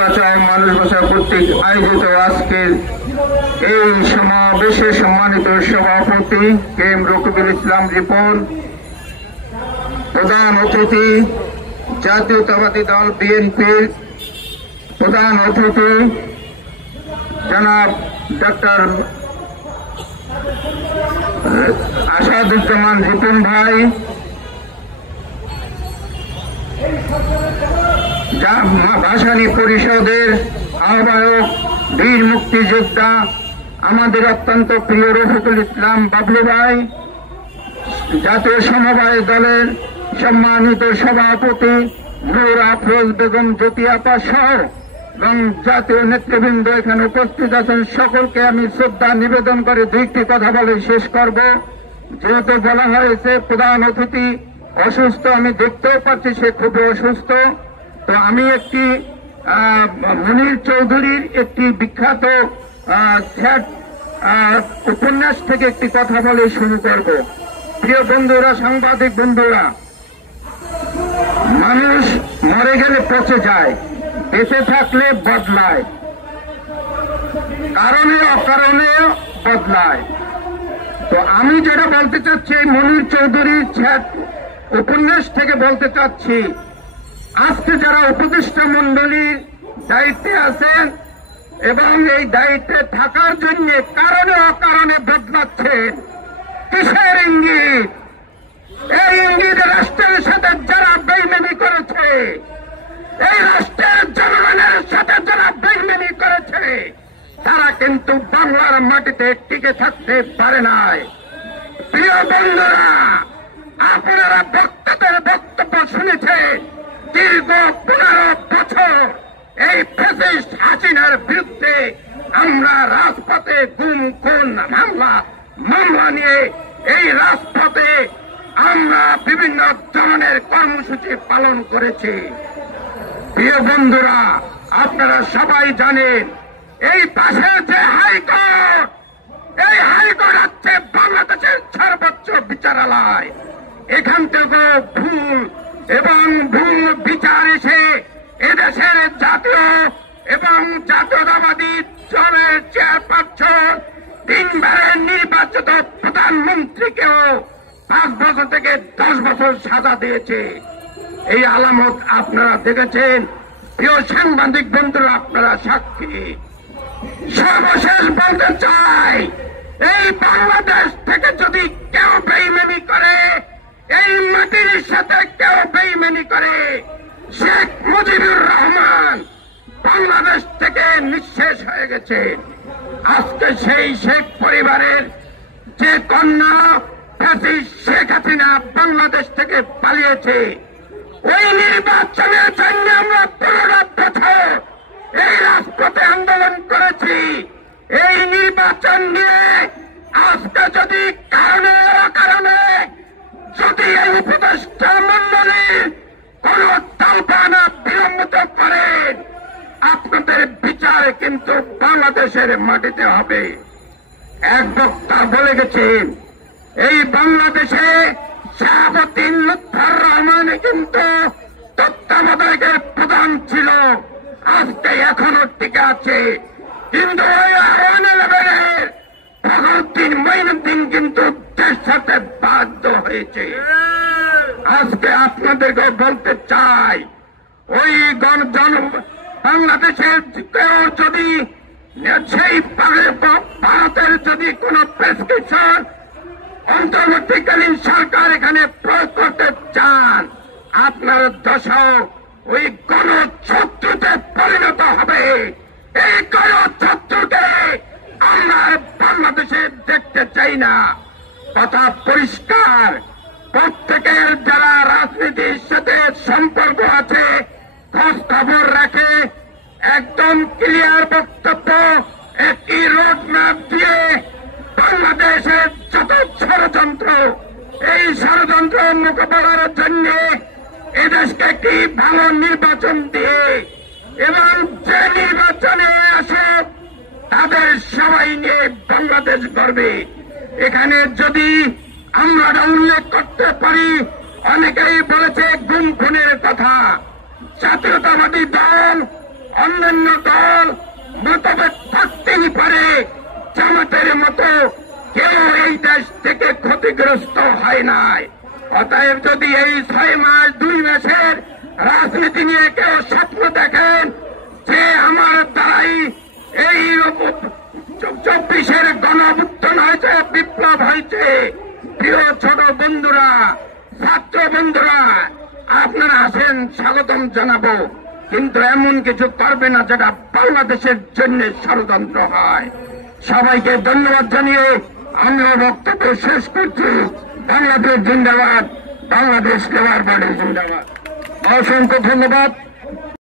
বাঁচাও মানুষ বাঁচাও কর্তৃক আয়োজিত আজকের এই সমাবেশে সম্মানিত সভাপতি কে এম রকিবুল ইসলাম রিপন, প্রধান অতিথি জাতীয়তাবাদী দল বিএনপির প্রধান অতিথি জনাব ডক্টর আসাদুজ্জামান রিপন ভাই, ভাসানী পরিষদের আহ্বায়ক বীর মুক্তিযোদ্ধা আমাদের অত্যন্ত প্রিয় রফিকুল ইসলাম বাবলু ভাই, জাতীয় সমবায় দলের সম্মানিত সভাপতি নূর আফরোজ বেগম জ্যোতি আপা সহ এবং জাতীয় নেতৃবৃন্দ এখানে উপস্থিত আছেন, সকলকে আমি শ্রদ্ধা নিবেদন করে দুইটি কথা বলে শেষ করব। যেহেতু বলা হয়েছে প্রধান অতিথি অসুস্থ, আমি দেখতেও পাচ্ছি সে খুবই অসুস্থ, তো আমি একটি মুনির চৌধুরীর একটি বিখ্যাত উপন্যাস থেকে একটি কথা বলে শুরু করব। প্রিয় বন্ধুরা, সাংবাদিক বন্ধুরা, মানুষ মরে গেলে পচে যায়, বেঁচে থাকলে বদলায়, কারণে অকারণে বদলায়। তো আমি যেটা বলতে চাচ্ছি এই মুনির চৌধুরীর উপন্যাস থেকে বলতে চাচ্ছি, আজকে যারা উপদেষ্টা মন্ডলীর দায়িত্বে আছেন এবং এই দায়িত্বে থাকার জন্য কারণে অকারণে বদলাচ্ছেন, কিসের ইঙ্গিত? এই ইঙ্গিত রাষ্ট্রের সাথে যারা বেইমানি করেছে, এই রাষ্ট্রের জনগণের সাথে যারা বেইমানি করেছে, তারা কিন্তু বাংলার মাটিতে টিকে থাকতে পারে নাই। প্রিয় বন্ধুরা, আপনারা বক্তাদের বক্তব্য শুনেছে, দীর্ঘ 15 বছর এই ফ্যাসিস্ট হাসিনার বিরুদ্ধে আমরা রাজপথে গুম খুন মামলা নিয়ে এই রাজপথে আমরা বিভিন্ন ধরনের কর্মসূচি পালন করেছি। প্রিয় বন্ধুরা, আপনারা সবাই জানেন এই পাশে যে হাইকোর্ট, এই হাইকোর্ট হচ্ছে বাংলাদেশের সর্বোচ্চ বিচারালয়। এখান থেকে ভুল এবং ভুল বিচার এসে এদেশের জাতীয় এবং জাতীয়তাবাদী দলের চেয়ারপারসন 3 বারের নির্বাচিত প্রধানমন্ত্রীকেও 5 বছর থেকে 10 বছর সাজা দিয়েছে। এই আলামত আপনারা দেখেছেন। প্রিয় সাংবাদিক বন্ধুরা, আপনারা সাক্ষী। সর্বশেষ বলতে চাই, এই বাংলাদেশ থেকে যদি কেউ বেইমানি করে, এই মাটির সাথে কেউ বেইমানি করে, শেখ মুজিবুর রহমান বাংলাদেশ থেকে নিঃশেষ হয়ে গেছে। আজকে সেই শেখ পরিবারের যে কন্যা ফ্যাসিস্ট শেখ হাসিনা বাংলাদেশ থেকে পালিয়েছে, ওই নির্বাচনের জন্য আমরা 15 বছর এই রাজপথে আন্দোলন করেছি। এই নির্বাচন নিয়ে আজকে যদি কারণে অকারণে যদি এই উপদেষ্টা মন্ডলীর কোন তালবানা বিলম্বিত করেন, আপনাদের বিচার কিন্তু বাংলাদেশের মাটিতে হবে। এক বক্তা বলে গেছেন, এই বাংলাদেশে শাহাবুদ্দিন লুৎফর রহমান কিন্তু তত্ত্বাবধায়কের প্রধান ছিল, আজকে এখনো টিকে আছে, কিন্তু ওই আওয়ামী লীগের ফখরুদ্দিন মঈনুদ্দিন কিন্তু দেশ ছাড়তে বাধ্য হয়েছে। আজকে আপনাদেরকে বলতে চাই, ওই বাংলাদেশের কেউ যদি সেই ভারতের যদি কোন প্রেসক্রিপশন অন্তর্বর্তীকালীন সরকার এখানে প্রয়োগ করতে চান, আপনার দশক ওই গণশত্রুতে পরিণত হবে। এই গণশত্রুকে আমরা বাংলাদেশে দেখতে চাই না। কথা পরিষ্কার, প্রত্যেকের যারা রাজনীতির সাথে সম্পর্ক আছে, খোঁজ খবর রাখে, একদম ক্লিয়ার বক্তব্য, একটি রোডম্যাপ দিয়ে বাংলাদেশের যত ষড়যন্ত্র, এই ষড়যন্ত্র মোকাবেলার জন্য এদেশকে একটি ভালো নির্বাচন দিয়ে এবং যে নির্বাচনে আসে তাদের সবাই নিয়ে বাংলাদেশ গড়বে। এখানে যদি আমরা উল্লেখ করতে পারি, অনেকেই বলেছে গুম খুনের কথা, জাতীয়তাবাদী দল অন্যান্য দল মতভেদ থাকতেই পারে, জামাতের মতো কেউ এই দেশ থেকে ক্ষতিগ্রস্ত হয় নাই। অতএব যদি এই 6 মাস 2 মাসের রাজনীতি নিয়ে কেউ স্বপ্ন দেখেন যে আমার দ্বারাই এই 24-এর গণঅভ্যুত্থান হয়েছে, বিপ্লব হয়েছে, প্রিয় ছোট বন্ধুরা, ছাত্র বন্ধুরা, আপনারা আসেন, স্বাগতম জানাবো, কিন্তু এমন কিছু করবে না যেটা বাংলাদেশের জন্য ষড়যন্ত্র হয়। সবাইকে ধন্যবাদ জানিয়ে আমরা বক্তব্য শেষ করছি। বাংলাদেশ জিন্দাবাদ, বাংলাদেশ লেবার পার্টি জিন্দাবাদ। অসংখ্য ধন্যবাদ।